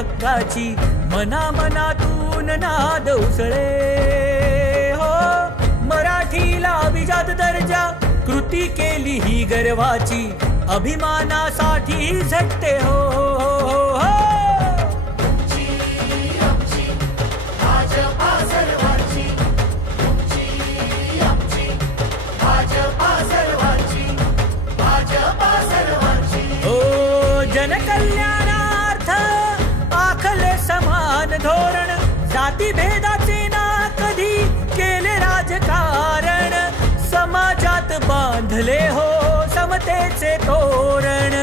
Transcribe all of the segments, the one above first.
हक्काची, मना मनातून नाद उसळे हो. मराठीला अभिजात दर्जा, कृती केली ही गर्वाची, अभिमानासाठी झटते हो, हो, हो. जनकल्याणार्थ आखले समान धोरण, जाती भेदाचे ना कधी केले राजकारण, समाजात बांधले हो समतेचे तोरण.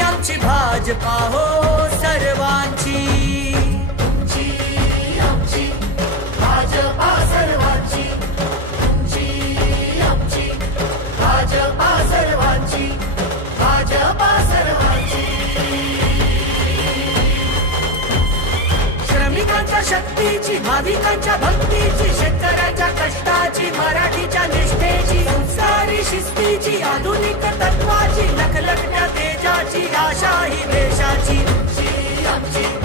आमची भाजपा हो सर्वांची, तुमची आमची भाजपा सर्वांची, तुमची आमची भाजपा सर्वांची, भाजपा सर्वांची. श्रमिकांच्या शक्तीची, भाविकांच्या भक्तीची, शेतकऱ्यांच्या कष्टाची, मराठीच्या निष्ठेची, संस्कारी शिस्तीची, आधुनिक तत्वाची, लखलखत्या तेजाची, आशा ही देशाची. आमची